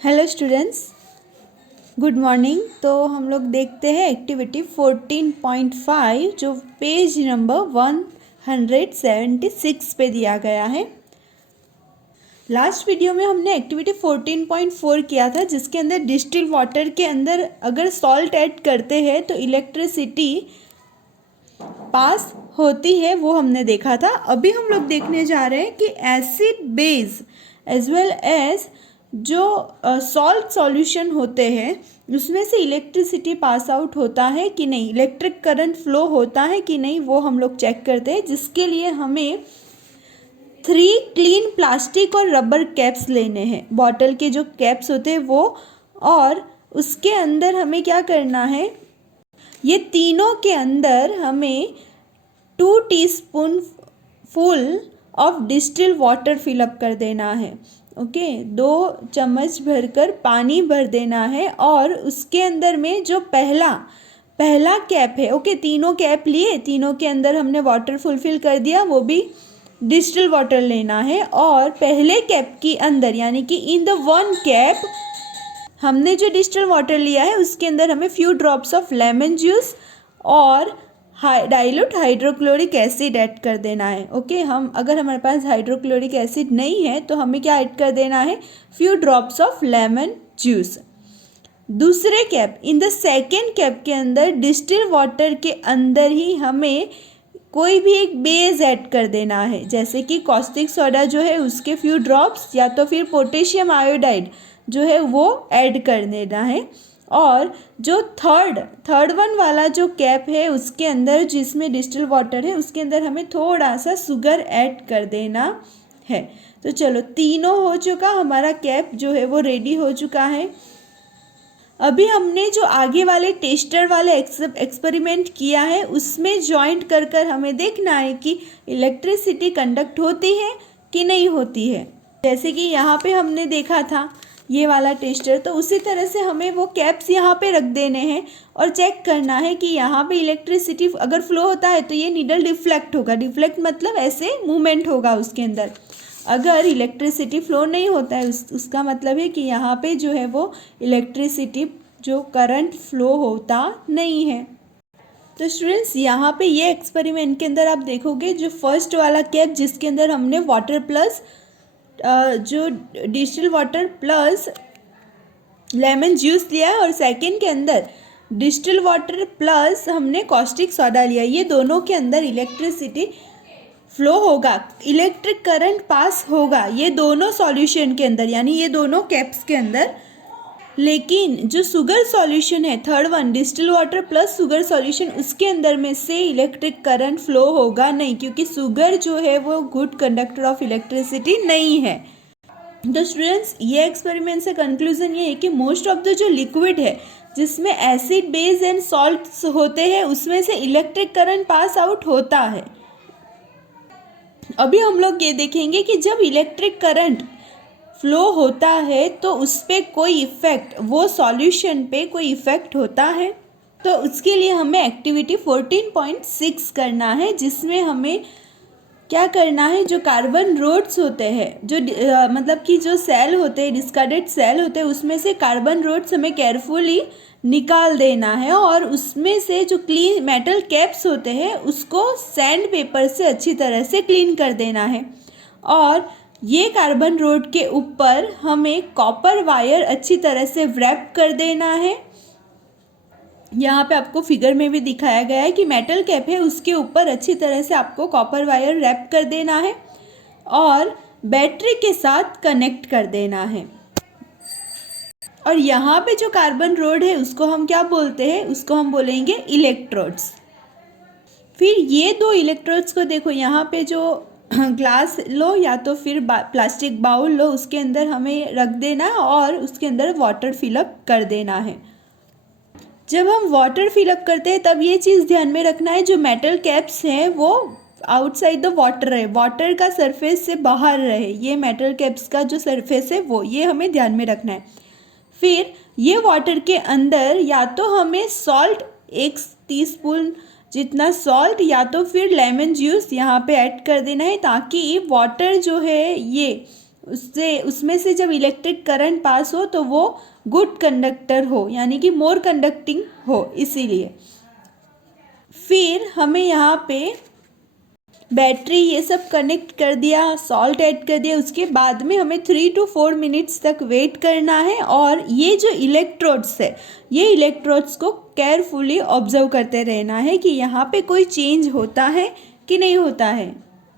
Hello students, good morning. तो हम लोग देखते हैं एक्टिविटी 14.5 जो पेज नंबर 176 पे दिया गया है। लास्ट वीडियो में हमने एक्टिविटी 14.4 किया था जिसके अंदर डिस्टिल वाटर के अंदर अगर सॉल्ट ऐड करते हैं तो इलेक्ट्रिसिटी पास होती है, वो हमने देखा था। अभी हम लोग देखने जा रहे हैं कि acid base as well as जो सॉल्ट सॉल्यूशन होते हैं उसमें से इलेक्ट्रिसिटी पास आउट होता है कि नहीं, इलेक्ट्रिक करंट फ्लो होता है कि नहीं, वो हम लोग चेक करते हैं। जिसके लिए हमें 3 क्लीन प्लास्टिक और रबर कैप्स लेने हैं, बॉटल के जो कैप्स होते हैं वो, और उसके अंदर हमें क्या करना है, ये तीनों के अंदर हमें 2 teaspoon full of distil water fill up कर देना है। ओके, 2 चम्मच भरकर पानी भर देना है और उसके अंदर में जो पहला कैप है, ओके, तीनों कैप लिए, तीनों के अंदर हमने वाटर फुलफिल कर दिया, वो भी डिस्टिल वाटर लेना है। और पहले कैप के अंदर यानी कि इन द 1 कैप हमने जो डिस्टिल वाटर लिया है उसके अंदर हमें few drops of lemon juice और डाइल्यूट हाइड्रोक्लोरिक एसिड ऐड कर देना है। ओके, हम अगर हमारे पास हाइड्रोक्लोरिक एसिड नहीं है तो हमें क्या ऐड कर देना है, few drops of lemon juice. दूसरे cap, in the second cap के अंदर डिस्टिल वाटर के अंदर ही हमें कोई भी एक बेस ऐड कर देना है, जैसे कि कॉस्टिक सोडा जो है उसके फ्यू ड्रॉप्स या तो फिर पोटेशियम आयोडाइड जो है वो ऐड कर देना है। और जो थर्ड वन वाला जो कैप है उसके अंदर जिसमें डिस्टिल वाटर है उसके अंदर हमें थोड़ा सा शुगर ऐड कर देना है। तो चलो, तीनों हो चुका, हमारा कैप जो है वो रेडी हो चुका है। अभी हमने जो आगे वाले टेस्टर वाले एक्सपेरिमेंट किया है उसमें जॉइंट कर कर हमें देखना है कि इलेक्ट्रिसिटी कंडक्ट होती है कि नहीं होती है। जैसे कि यहाँ पे हमने देखा था ये वाला टेस्टर, तो उसी तरह से हमें वो कैप्स यहाँ पे रख देने हैं और चेक करना है कि यहाँ पे इलेक्ट्रिसिटी अगर फ्लो होता है तो ये नीडल डिफ्लेक्ट होगा। डिफ्लेक्ट मतलब ऐसे मूवमेंट होगा उसके अंदर। अगर इलेक्ट्रिसिटी फ्लो नहीं होता है उसका मतलब है कि यहाँ पे जो है वो इलेक्ट्रिसिटी जो करंट फ्लो होता नहीं है। तो स्टूडेंट्स, यहाँ पे ये एक्सपेरिमेंट के अंदर आप देखोगे जो फर्स्ट वाला कैप जिसके अंदर हमने वाटर प्लस जो distil water plus lemon juice लिया है और सेकंड के अंदर डिस्टिल वाटर प्लस हमने कॉस्टिक सोडा लिया, ये दोनों के अंदर इलेक्ट्रिसिटी फ्लो होगा, इलेक्ट्रिक करंट पास होगा, ये दोनों सॉल्यूशन के अंदर यानी ये दोनों कैप्स के अंदर। लेकिन जो शुगर सॉल्यूशन है, third one distil water plus sugar solution, उसके अंदर में से इलेक्ट्रिक करंट फ्लो होगा नहीं, क्योंकि शुगर जो है वो गुड कंडक्टर ऑफ इलेक्ट्रिसिटी नहीं है। तो स्टूडेंट्स, ये एक्सपेरिमेंट से कंक्लूजन ये है कि मोस्ट ऑफ द जो लिक्विड है जिसमें एसिड बेस एंड सॉल्ट्स होते हैं उसमें से इलेक्ट्रिक करंट पास आउट होता है। अभी हम लोग ये देखेंगे कि जब इलेक्ट्रिक करंट फ्लो होता है तो उस पर कोई इफ़ेक्ट, वो सॉल्यूशन पे कोई इफ़ेक्ट होता है। तो उसके लिए हमें एक्टिविटी 14.6 करना है, जिसमें हमें क्या करना है, जो कार्बन रोड्स होते हैं, जो मतलब कि जो सेल होते हैं, डिस्कार्डेड सेल होते हैं, उसमें से कार्बन रोड्स हमें केयरफुली निकाल देना है और उसमें से जो क्लीन मेटल कैप्स होते हैं उसको सैंड पेपर से अच्छी तरह से क्लीन कर देना है। और ये कार्बन रोड के ऊपर हमें कॉपर वायर अच्छी तरह से व्रैप कर देना है। यहाँ पे आपको फिगर में भी दिखाया गया है कि मेटल कैप है उसके ऊपर अच्छी तरह से आपको कॉपर वायर रैप कर देना है और बैटरी के साथ कनेक्ट कर देना है। और यहाँ पे जो कार्बन रोड है उसको हम क्या बोलते हैं, उसको हम बोलेंगे इलेक्ट्रोड्स। फिर ये 2 इलेक्ट्रोड्स को देखो, यहाँ पे जो ग्लास लो या तो फिर प्लास्टिक बाउल लो, उसके अंदर हमें रख देना है और उसके अंदर वाटर फिलअप कर देना है। जब हम वाटर फिलअप करते हैं तब ये चीज़ ध्यान में रखना है, जो मेटल कैप्स हैं वो आउटसाइड द वाटर रहे, वाटर का सरफेस से बाहर रहे, ये मेटल कैप्स का जो सरफेस है वो, ये हमें ध्यान में रखना है। फिर ये वाटर के अंदर या तो हमें सॉल्ट 1 टीस्पून जितना सॉल्ट या तो फिर लेमन जूस यहाँ पे ऐड कर देना है, ताकि वाटर जो है ये उससे उसमें से जब इलेक्ट्रिक करंट पास हो तो वो गुड कंडक्टर हो, यानी कि मोर कंडक्टिंग हो, इसीलिए। फिर हमें यहाँ पे बैटरी ये सब कनेक्ट कर दिया, सॉल्ट ऐड कर दिया, उसके बाद में हमें 3 to 4 मिनट्स तक वेट करना है। और ये जो इलेक्ट्रोड्स है, ये इलेक्ट्रोड्स को केयरफुली ऑब्जर्व करते रहना है कि यहाँ पे कोई चेंज होता है कि नहीं होता है।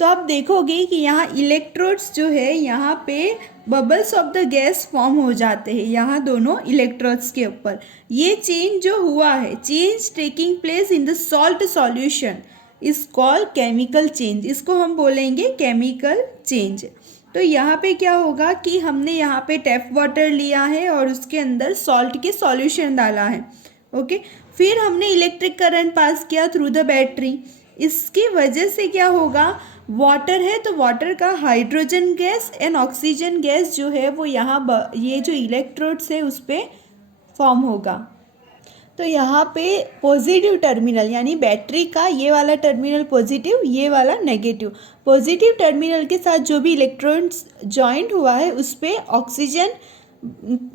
तो आप देखोगे कि यहाँ इलेक्ट्रोड्स जो है, यहाँ पे bubbles of the gas form हो जाते हैं यहाँ दोनों इलेक्ट्रोड्स के ऊपर। ये चेंज जो हुआ है, change taking place in the salt solution is called chemical change. इसको हम बोलेंगे केमिकल चेंज। तो यहाँ पे क्या होगा कि हमने यहाँ पे टैप वाटर लिया है और उसके अंदर सॉल्ट के सॉल्यूशन डाला है, ओके। फिर हमने इलेक्ट्रिक करंट पास किया थ्रू द बैटरी। इसकी वजह से क्या होगा, वाटर है तो वाटर का hydrogen gas and oxygen gas जो है वो यहाँ ये जो इलेक्ट्रोड्स है उस पर फॉर्म होगा। तो यहाँ पे पॉजिटिव टर्मिनल यानी बैटरी का ये वाला टर्मिनल पॉजिटिव, ये वाला नेगेटिव। पॉजिटिव टर्मिनल के साथ जो भी इलेक्ट्रॉन्स जॉइंट हुआ है उस पर ऑक्सीजन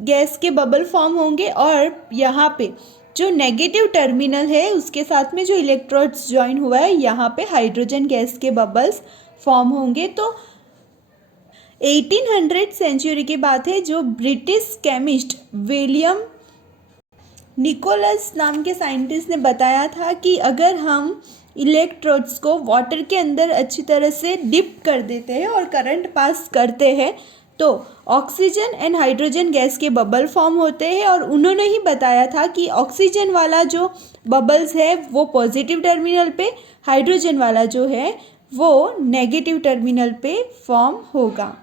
गैस के बबल फॉर्म होंगे, और यहाँ पे जो नेगेटिव टर्मिनल है उसके साथ में जो इलेक्ट्रोड्स ज्वाइन हुआ है यहाँ पे हाइड्रोजन गैस के बबल्स फॉर्म होंगे। तो 1800 सेंचुरी की बात है, जो ब्रिटिश केमिस्ट विलियम निकोलस नाम के साइंटिस्ट ने बताया था कि अगर हम इलेक्ट्रोड्स को वाटर के अंदर अच्छी तरह से डिप कर देते हैं और करंट पास करते हैं तो ऑक्सीजन एंड हाइड्रोजन गैस के बबल फॉर्म होते हैं। और उन्होंने ही बताया था कि ऑक्सीजन वाला जो बबल्स है वो पॉजिटिव टर्मिनल पे, हाइड्रोजन वाला जो है वो नेगेटिव टर्मिनल पे फॉर्म होगा।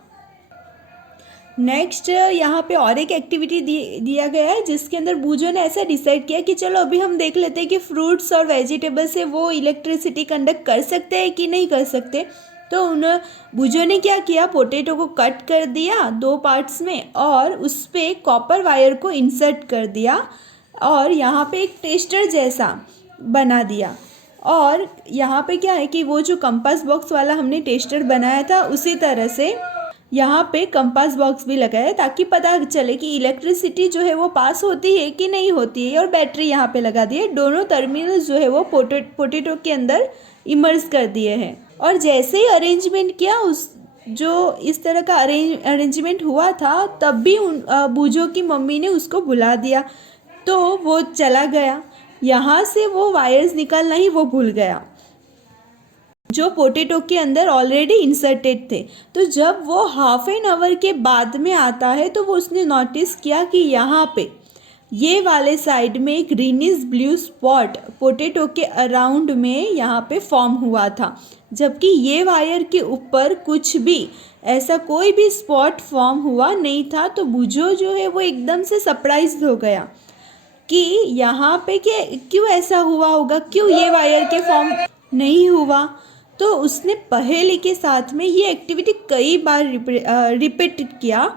नेक्स्ट यहाँ पे और एक एक्टिविटी दिया गया है जिसके अंदर बूजो ने ऐसा डिसाइड किया कि चलो अभी हम देख लेते हैं कि फ्रूट्स और वेजिटेबल्स से वो इलेक्ट्रिसिटी कंडक्ट कर सकते हैं कि नहीं कर सकते। तो बूजो ने क्या किया, पोटैटो को कट कर दिया 2 पार्ट्स में और उस पर कॉपर वायर को इंसर्ट कर दिया और यहाँ पे एक टेस्टर जैसा बना दिया। और यहाँ पे क्या है कि वो जो कंपास बॉक्स वाला हमने टेस्टर बनाया था उसी तरह से यहाँ पे कंपास बॉक्स भी लगाया ताकि पता चले कि इलेक्ट्रिसिटी जो है वो पास होती है कि नहीं होती है। और बैटरी यहाँ पे लगा दी है, दोनों टर्मिनल जो है वो पोटैटो के अंदर इमर्ज कर दिए हैं। और जैसे ही अरेंजमेंट किया, उस जो इस तरह का अरेंजमेंट हुआ था तब भी बूजो की मम्मी ने उसको बुला दिया, तो वो चला गया। यहाँ से वो वायर्स निकालना ही वो भूल गया जो पोटैटो के अंदर ऑलरेडी इंसर्टेड थे। तो जब वो हाफ एन आवर के बाद में आता है तो वो उसने नोटिस किया कि यहाँ पे ये वाले साइड में एक ग्रीनिश ब्लू स्पॉट पोटैटो के अराउंड में यहाँ पे फॉर्म हुआ था, जबकि ये वायर के ऊपर कुछ भी ऐसा कोई भी स्पॉट फॉर्म हुआ नहीं था। तो बूजो जो है वो एकदम से सरप्राइज हो गया कि यहाँ पे क्यों ऐसा हुआ होगा, क्यों ये वायर के फॉर्म नहीं हुआ। तो उसने पहेली के साथ में ये एक्टिविटी कई बार रिपीट किया।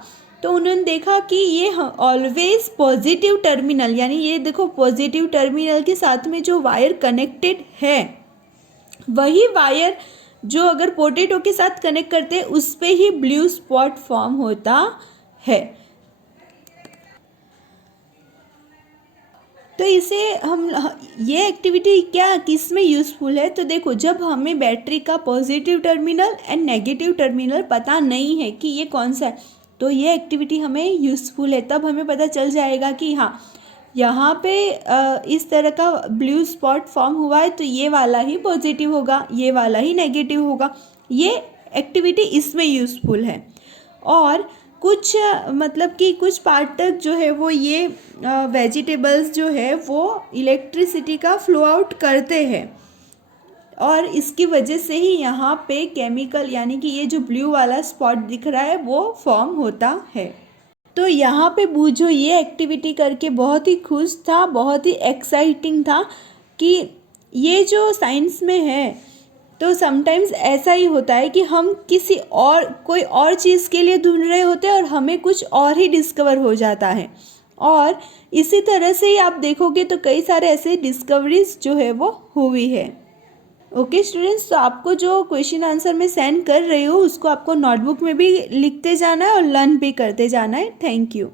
तो उन्होंने देखा कि ये ऑलवेज पॉजिटिव टर्मिनल, यानी ये देखो पॉजिटिव टर्मिनल के साथ में जो वायर कनेक्टेड है वही वायर जो अगर पोटैटो के साथ कनेक्ट करते हैं उस पे ही ब्लू स्पॉट फॉर्म होता है। तो इसे हम ये एक्टिविटी क्या किस में यूज़फुल है, तो देखो जब हमें बैटरी का positive terminal and negative terminal पता नहीं है कि ये कौन सा है, तो ये एक्टिविटी हमें यूज़फुल है। तब हमें पता चल जाएगा कि हाँ यहाँ पे इस तरह का ब्लू स्पॉट फॉर्म हुआ है तो ये वाला ही पॉजिटिव होगा, ये वाला ही नेगेटिव होगा। ये एक्टिविटी इसमें यूज़फुल है। और कुछ मतलब कि कुछ पार्ट तक जो है वो ये वेजिटेबल्स जो है वो इलेक्ट्रिसिटी का फ्लो आउट करते हैं और इसकी वजह से ही यहाँ पे केमिकल यानी कि ये जो ब्लू वाला स्पॉट दिख रहा है वो फॉर्म होता है। तो यहाँ पे बूजो ये एक्टिविटी करके बहुत ही खुश था, बहुत ही एक्साइटिंग था कि ये जो साइंस में है तो समटाइम्स ऐसा ही होता है कि हम किसी और कोई और चीज़ के लिए ढूंढ रहे होते हैं और हमें कुछ और ही डिस्कवर हो जाता है। और इसी तरह से ही आप देखोगे तो कई सारे ऐसे डिस्कवरीज जो है वो हुई है। ओके स्टूडेंट्स, तो आपको जो क्वेश्चन आंसर मैं सेंड कर रही हूँ उसको आपको नोटबुक में भी लिखते जाना है और लर्न भी करते जाना है। Thank you.